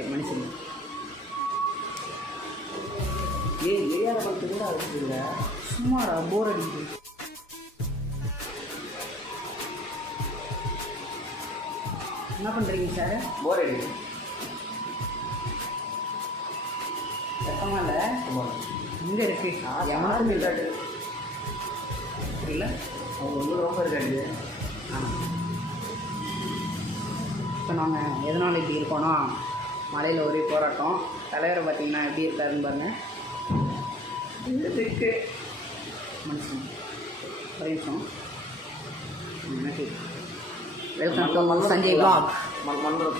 Correct மனுஷன் ஏரியார பத்து கூட அடிச்சுருங்க சும்மாடா போர் அடிக்குது. என்ன பண்ணுறீங்க சார்? போர் அடிக்குது. சத்தமா இல்லை இங்கே இருக்கு எவனுக்கும் இல்லாட்டு இல்லை அவங்க வந்து ரொம்ப இருக்காது. இப்போ நாங்கள் எதனால் இப்படி இருக்கோன்னா மலையில் ஒரே போராட்டம். தலைவரை பார்த்தீங்கன்னா எப்படி இருக்காருன்னு பாருங்கள். இதுக்கு மனுஷன் ஒரே நிமிஷம். எனக்கு வெல்கம் டு சஞ்சய் வ்ளாக். மண்டபம்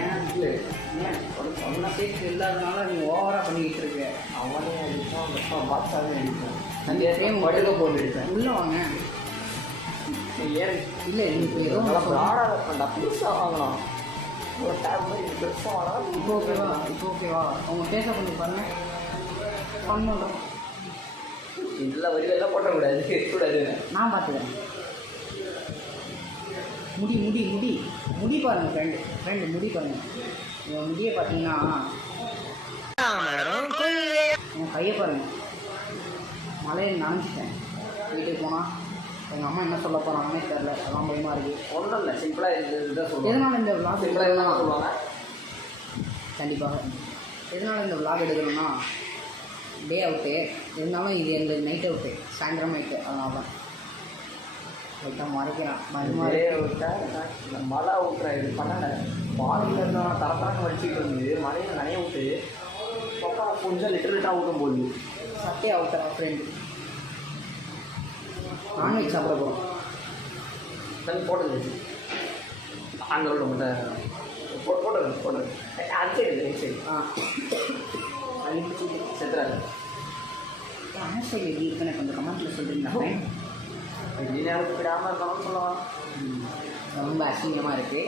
ஏன் ஏன் சொன்ன பேச்சு இல்லாதனால நீங்கள் ஓவராக பண்ணிக்கிட்டு இருக்க. அவனே அடிப்பான் பாக்ஸாகவே அடிப்பேன். நிறைய டைம் வடுக்க போட்டு எடுப்பேன். உள்ளே வாங்க. ஏன் இல்லை நீங்கள் ஏதோ ப்ராடாக இருக்கா புதுசாக வாங்கலாம். ஒரு டேப் மாதிரி பெருசாக வாங்கலாம். இப்போ ஓகேவா? இப்போ ஓகேவா? அவங்க பேச பண்ணி பாருங்கள். ஃபன் பண்ணுறோம். இதெல்லாம் வரிவெல்லாம் போட்டக்கூடாது இருக்கக்கூடாது. நான் பார்த்துக்கிறேன். முடி முடி முடி முடி பாருங்கள் ஃப்ரெண்டு முடி பாருங்கள். என் முடியை பார்த்தீங்கன்னா என் கையை பாருங்கள். மலையில் நனைஞ்சிட்டேன். வீட்டுக்கு போனால் எங்கள் அம்மா என்ன சொல்ல போகிறாங்கன்னே தெரில. அதெல்லாம் பயமாக இருக்குது. ஒன்றும் இல்லை சிம்பிளாக இதுதான் சொல்லுவேன். எதனால் இந்த விளாக் சிம்பிளாக சொல்லுவாங்க கண்டிப்பாக. எதனால் இந்த விளாக் எடுக்கணும்னா டே அவுட்டு இருந்தாலும் இது எங்களுக்கு நைட் அவுட்டு சாயந்தரம் நைட்டு. அதனால தான் லைட்டாக மறைக்கிறான். மறுமாதிரியே விட்டால் மழை ஊற்றுற இது பண்ணலை. பாலியில் இருந்தால் தரத்தரன்னு வடிச்சிக்கிட்டு இருந்தது. மழையில் நனைய விட்டு பப்பா கொஞ்சம் லிட்டராக ஊற்றும் போகுது. சட்டையாக ஊற்றுறான் ஃப்ரெண்டு. நான்வெஜ் சாப்பிட போகிறோம். தண்ணி போட்டது அங்கே உள்ள மட்டும் போட்டது அது சரி சரி. அழிப்பு செத்துறாரு. ஆனால் சரி எப்படி இருக்குன்னு கொஞ்சம் கமெண்ட்டில் சொல்கிறீங்களா? வெளி நேரத்துக்கு விடாமல் இருக்கணும்னு சொல்லலாம். ரொம்ப அசிங்கமாக இருக்குது.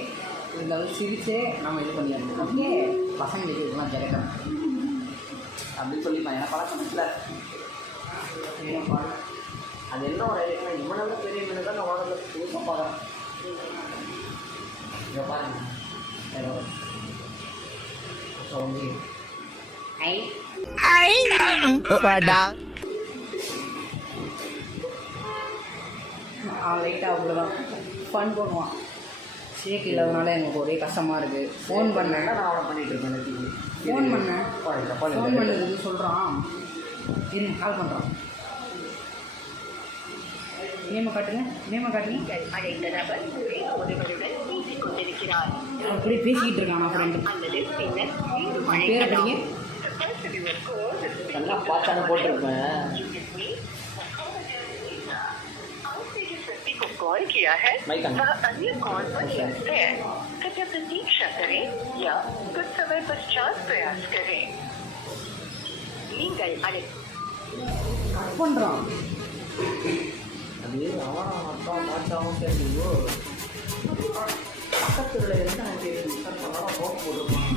இருந்தாலும் சிரிச்சே நம்ம இது பண்ணிடணும். அப்படியே பசங்களுக்கு இதெல்லாம் திறக்கணும் அப்படின்னு சொல்லிப்பேன். ஏன்னா பழக்கம் இல்லை. அது என்ன ஒரு ஐடியா இவனை விட பெரிய மீன் தான் நான் உலகத்தில் புதுசாக பார்க்குறேன். இங்கே பாருங்க லைட்டாக அவ்வளோதான் ஃபன் பண்ணுவான். ஷேக் இல்லாதனால எனக்கு ஒரே கஷ்டமாக இருக்குது. ஃபோன் பண்ணேன். நான் அவனை பண்ணிகிட்டு இருக்கேன். ஃபோன் பண்ணேன். ஃபோன் பண்ணது சொல்கிறான். இருங்க கால் பண்ணுறான். நேம காட்டுங்க. அப்படியே பேசிக்கிட்டு இருக்கான் ஃப்ரெண்டு. பேரை படிங்க. நல்லா பார்த்தானே போட்டிருப்பேன். कॉल किया है वह अन्य कॉल पर व्यस्त है. कृपया प्रतीक्षा करें या कुछ समय पश्चात प्रयास करें. நீங்கள் கட் பண்ணுறான். அது அவன் அப்பா மாட்டாவும் தெரியுமோ பக்கத்தில் இருந்தால் எனக்கு போக போட்டுருப்பான்.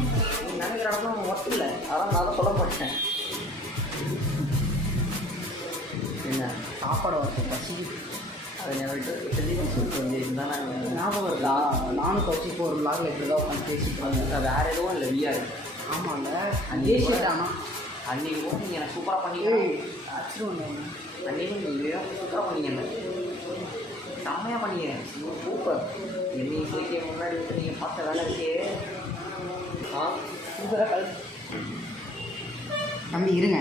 நீ நினைக்கிற இடத்துல அவன் ஒர்க் இல்லை. அதான் நான் தான் சொல்ல மாட்டேன். என்ன சாப்பாடு ஒர்க்கு பசி அதை ஞாபகம் இருக்கா? நானும் பச்சு இப்போ ஒரு விளாகில் இப்படி தான் உட்காந்து பேசிட்டு வேறு எதுவும் இல்லை. விஆர் ஆமாங்க அன்றைக்கி ஆனால் அன்றைக்கி கூட நீங்கள் எனக்கு சூப்பராக பண்ணிக்கிறேன். அச்சுருவாங்க அன்றைக்கி நீங்கள் சூப்பராக பண்ணிங்க. செம்மையாக பண்ணிக்கிறேன். சூப்பர். என்னை சேர்க்க முன்னாடி விட்டு நீங்கள் பார்த்த வேலை இருக்கே. சூப்பராக தம்பி இருங்க.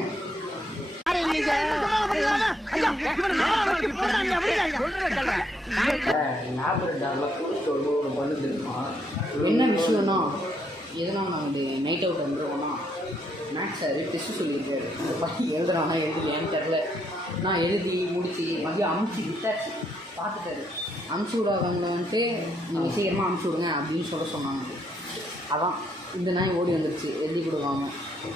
என்ன விஷயம்னா எதனால் நாங்கள் நைட் அவுட் வந்துடுவோம்னா மேக்ஸ் சார் டெஸ்ட்டு சொல்லியிருக்காரு. அந்த பையன் எழுதுறானா எழுதியான்னு தெரில. நான் எழுதி முடித்து மதியம் அமுச்சு விட்டாச்சு. பார்த்துட்டாரு. அமுச்சு விடாதவங்க வந்துட்டு நீங்கள் சீக்கிரமாக அமுச்சு விடுங்க அப்படின்னு சொன்னாங்க. அதான் இந்த நாய் ஓடி வந்துடுச்சு எழுதி கொடுக்காம.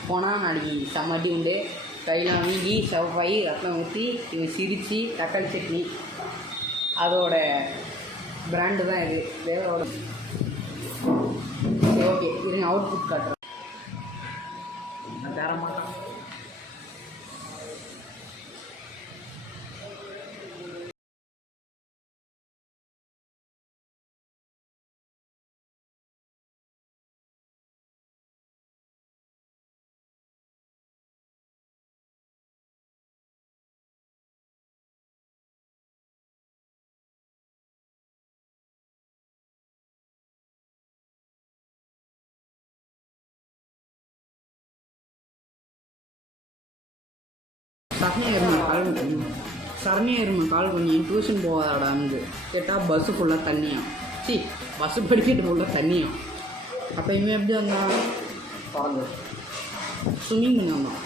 போனால் நாளைக்கு செம்மடி உண்டு. கையெல்லாம் வீங்கி செவ்வாய் ரத்தம் ஊற்றி இவன் சிரித்து தக்காளி சட்னி அதோட பிராண்டு தான் இது தேவரோட. ஓகே இருங்க அவுட்புட் காட்டுறேன். தரமாட்டேன். சரணியருமன் கால் பண்ணி டியூஷன் போகாதாடான்னு கேட்டால் பஸ்ஸு ஃபுல்லாக தண்ணியாம். பஸ்ஸு படிக்கிட்டு ஃபுல்லாக தண்ணியாம். அப்போ இவன் எப்படி வந்தான்? பறந்து ஸ்விம்மிங் பண்ணி வந்தான்.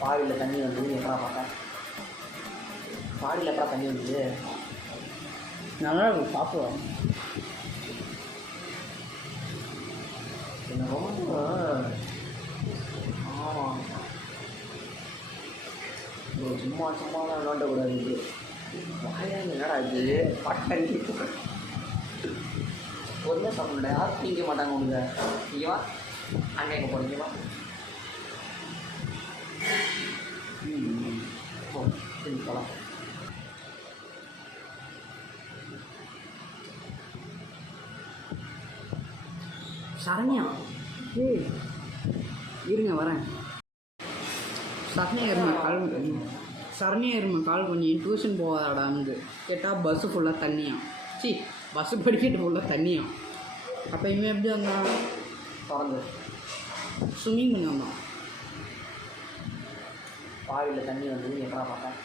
பாடியில் தண்ணி வந்தது எப்படா பார்த்தேன்? பாடியில் எப்படா தண்ணி வந்தது? நல்லா இருக்கும் சாப்பிடுவாங்க. என்ன ரொம்ப ஆமாம் சும்மா சும்மாலாம் விளாண்டக்கூடாது. இது வாயா என்னடா இது பட்டங்கி பொருளாக சாப்பிட யாரும் திங்க மாட்டாங்க. உனக்கு இங்கேவா அங்கே எங்கே போனீங்கவா? சரி போகலாம். சரண்யா இருங்க வரேன். சரண்யருமன் கால் பண்ணி டியூஷன் போகாதாடான்னு கேட்டால் பஸ்ஸு ஃபுல்லாக தண்ணியாம். பஸ்ஸு படிக்கிட்டு ஃபுல்லாக தண்ணியாம். அப்போ இவன் எப்படி வந்தான்? பறந்து ஸ்விம்மிங் பண்ணி வந்தான். பாடியில் தண்ணி வந்தது எப்படா பார்த்தேன்?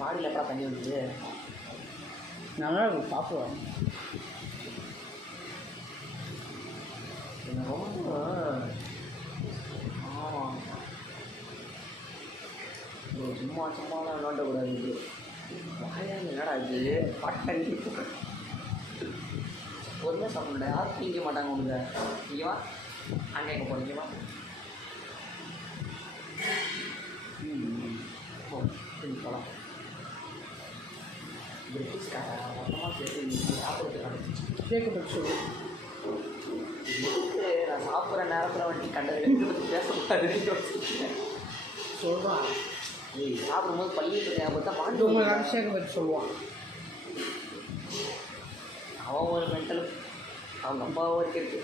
பாடியில் எப்படா தண்ணி வந்தது? நல்லா இருக்கும் சாப்பிடுவாங்க. என்ன ரொம்ப ஆமாம் சும்மா சும்மாலாம் விளாண்டக்கூடாது. இது வாயா என்னடா இது பட்டங்கி பொருளாக சாப்பிட யாரும் திங்க மாட்டாங்க. உனக்கு இங்கேவா அங்கே எங்கே போனீங்கவா? சரி போகலாம். பிரிட்டிஷ்கார மொத்தமாக சேர்த்து சாப்பிட்றதுக்கு கேட்கப்பட்டு சொல்லு. நான் சாப்பிட்ற நேரத்தில் வந்துட்டு கண்டது பேசக்கூடாது சொல்கிறான். சாப்பிடும்போது பள்ளிக்கு ஞாபகத்தை வாங்கி உங்களுக்கு அபிஷேகம் பற்றி சொல்லுவான். அவன் ஒரு மென்டல் அவங்க அப்பாவும் இருக்கிறது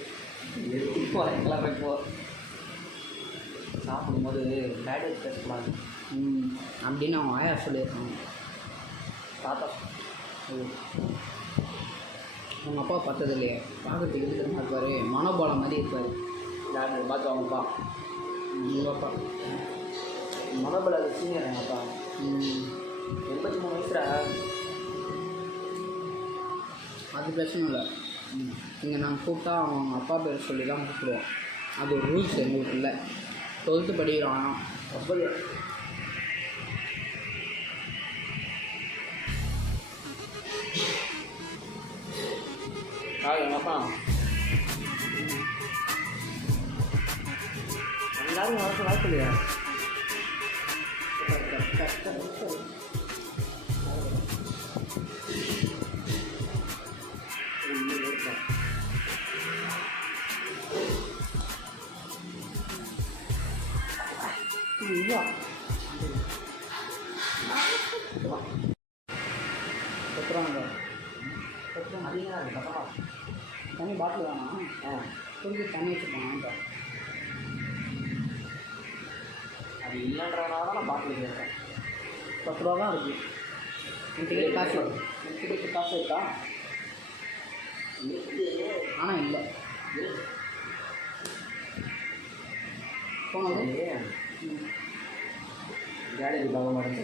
எல்லாம் இப்போ சாப்பிடும்போது பேட் பேசக்கூடாது அப்படின்னு அவன் ஆயா சொல்லியிருக்கான். தாத்தா அவங்க அப்பா பார்த்தது இல்லையே, பார்க்கறதுக்கு எடுத்துகிட்டு இருப்பார், மனோபாலம் மாதிரி இருப்பார். யார் பார்த்து அவங்க அப்பா? உங்கள் அப்பா மனோபல சீனியர் எங்கள் அப்பா. 83 வயசுல. அது பிரச்சனை இல்லை. இங்கே நாங்கள் கூப்பிட்டா அவங்க அப்பா பேர் சொல்லி தான் கூப்பிடுவோம். அது ஒரு ரூல்ஸ் எங்களுக்கு இல்லை. 12th படிக்கிறான். ரொம்ப எங்கள் அப்பா எல்லாரும் வளர்க்க வாய்ப்பு இல்லையா? தண்ணி பாட்டில் வேணாம். குடிக்க தண்ணி வச்சுருப்பாங்க. அது இல்லைன்றதுனால தான் நான் பாட்டில் கேட்குறேன். 10 ரூபா தான் இருக்குது. என்கிட்ட காசு என்கிட்ட காசு இருக்கா? ஆனால் இல்லை. போனது கேலரி பார்க்க மாட்டேன்.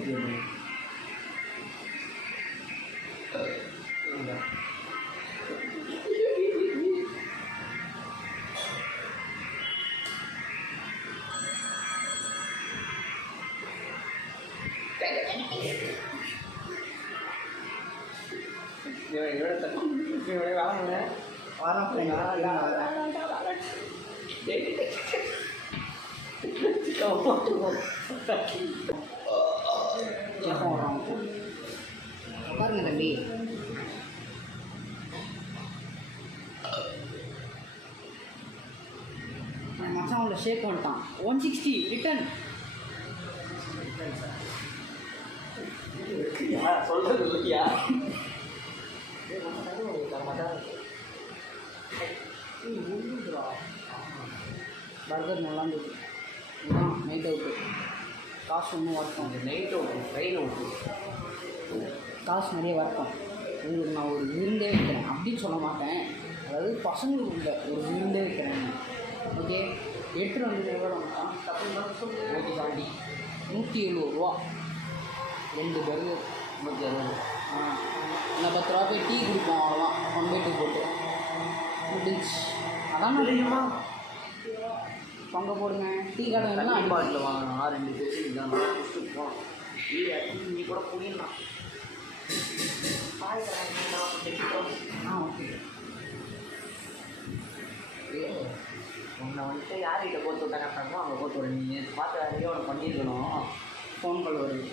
உட்காருங்க தம்பி. மச்சான் உள்ள ஷேக் பண்ணிட்டான். 160 ரிட்டன். சொல்றது இல்லையா? பர்கர் நல்லா இருந்தது. இதுதான் நைட் அவுட்டு. காசு ஒன்றும் வரட்டும். நைட் அவுட்டு ட்ரெயின் அவுட்டு காசு நிறைய வரட்டும். உங்களுக்கு நான் ஒரு விருந்தே வைக்கிறேன் அப்படின்னு சொல்ல மாட்டேன். அதாவது பசங்களுக்கு உள்ள ஒரு விருந்தே வைக்கிறேன். ஓகே. எடுத்துகிட்டு வந்து எவ்வளோ நூற்றி செவன்ட்டி 170 ரூபா 2 பர்கர். 160. இன்னும் 10 ரூபா போய் டீ குடிப்போம், அவ்வளோதான். 1/2 போட்டு முடிஞ்சு. அதான் தெரியுமா பங்க போடுங்க. டீ கடை தண்ணி எல்லாம் பாட்டில் வாங்கினா 2 பேருக்கு இதான் குடிச்சுட்டு போகலாம். இல்லை நீ கூட புரியலாம். ஓகே. உன்னை வந்துட்டு யார்கிட்ட கோத்து விட்டா கரெக்டாக அங்கே கோத்து விட நீ பார்த்து வேலையோ ஒன்று பண்ணியிருக்கணும். ஃபோன் கால் வருது.